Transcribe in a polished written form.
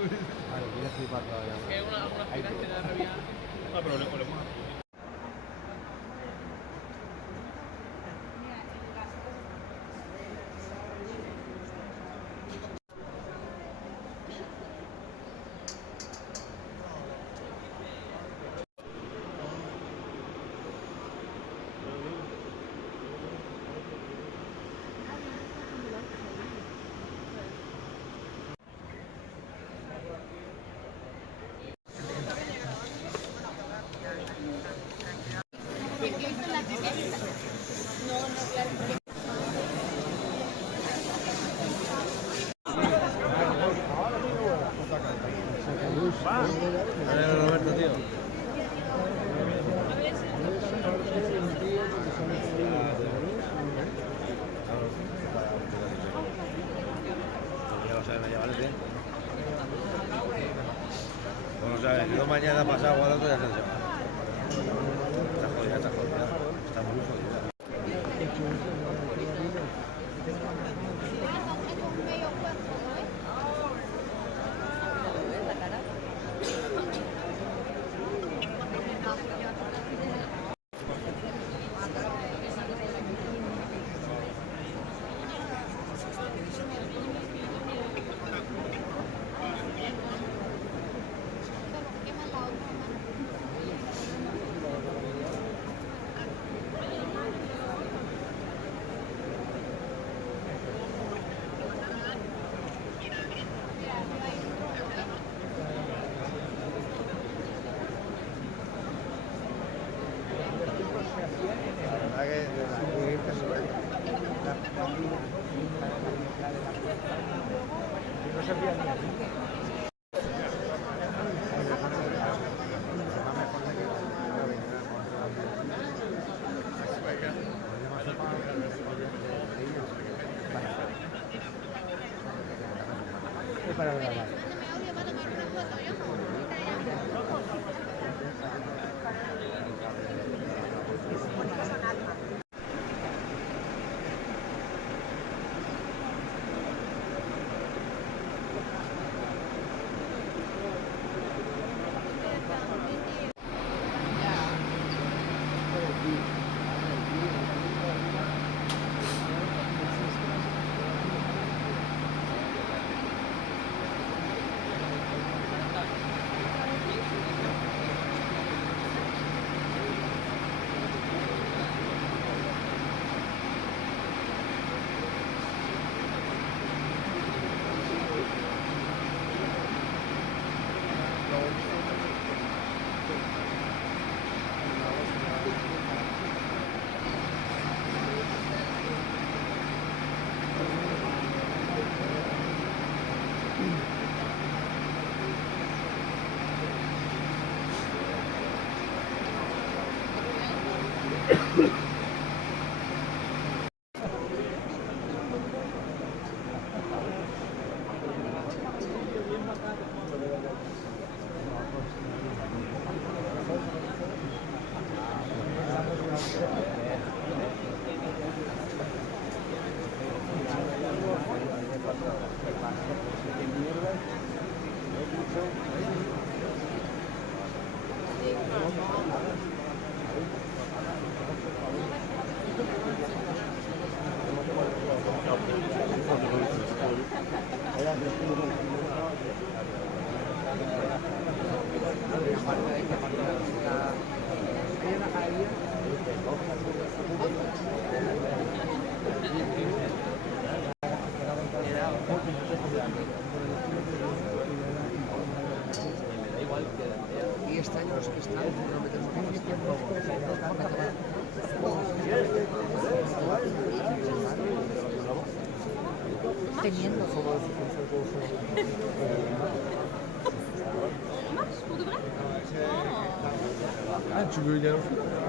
Vale, tienes flipar todavía. Que una aspirante de rabia. Ah, pero le ponemos. Roberto, tío. Ya lo saben, ya vale, tío. Bueno, sabes, yo mañana pasado o al otro ya se va. Está jodida, está jodida. Está muy jodida. Para grabar. Y este año los que están no metemos más tiempo. Teniendo. Ah, tu veux y aller au foot?